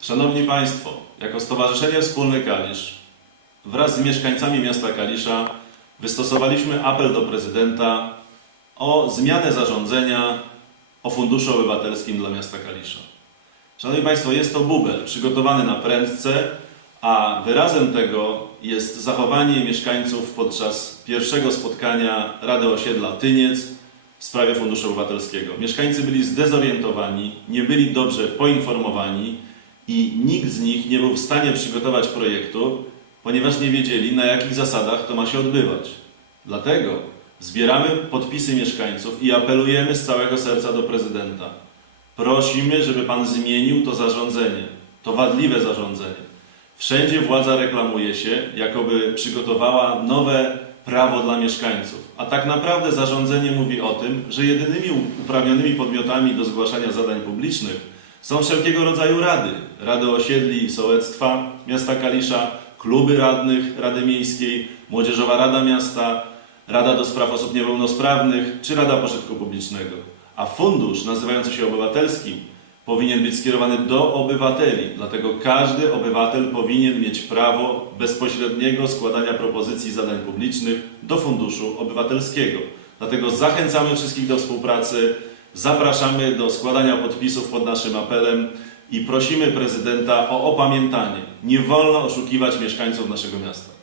Szanowni Państwo, jako Stowarzyszenie Wspólny Kalisz wraz z mieszkańcami miasta Kalisza wystosowaliśmy apel do prezydenta o zmianę zarządzenia o Funduszu Obywatelskim dla miasta Kalisza. Szanowni Państwo, jest to bubel przygotowany na prędce, a wyrazem tego jest zachowanie mieszkańców podczas pierwszego spotkania Rady Osiedla Tyniec w sprawie Funduszu Obywatelskiego. Mieszkańcy byli zdezorientowani, nie byli dobrze poinformowani i nikt z nich nie był w stanie przygotować projektu, ponieważ nie wiedzieli, na jakich zasadach to ma się odbywać. Dlatego zbieramy podpisy mieszkańców i apelujemy z całego serca do prezydenta. Prosimy, żeby Pan zmienił to zarządzenie, to wadliwe zarządzenie. Wszędzie władza reklamuje się, jakoby przygotowała nowe prawo dla mieszkańców. A tak naprawdę zarządzenie mówi o tym, że jedynymi uprawnionymi podmiotami do zgłaszania zadań publicznych są wszelkiego rodzaju rady. Rady osiedli i sołectwa miasta Kalisza, kluby radnych Rady Miejskiej, Młodzieżowa Rada Miasta, Rada do Spraw Osób Niepełnosprawnych czy Rada Pożytku Publicznego. A fundusz nazywający się obywatelskim powinien być skierowany do obywateli. Dlatego każdy obywatel powinien mieć prawo bezpośredniego składania propozycji zadań publicznych do Funduszu Obywatelskiego. Dlatego zachęcamy wszystkich do współpracy, zapraszamy do składania podpisów pod naszym apelem i prosimy prezydenta o opamiętanie. Nie wolno oszukiwać mieszkańców naszego miasta.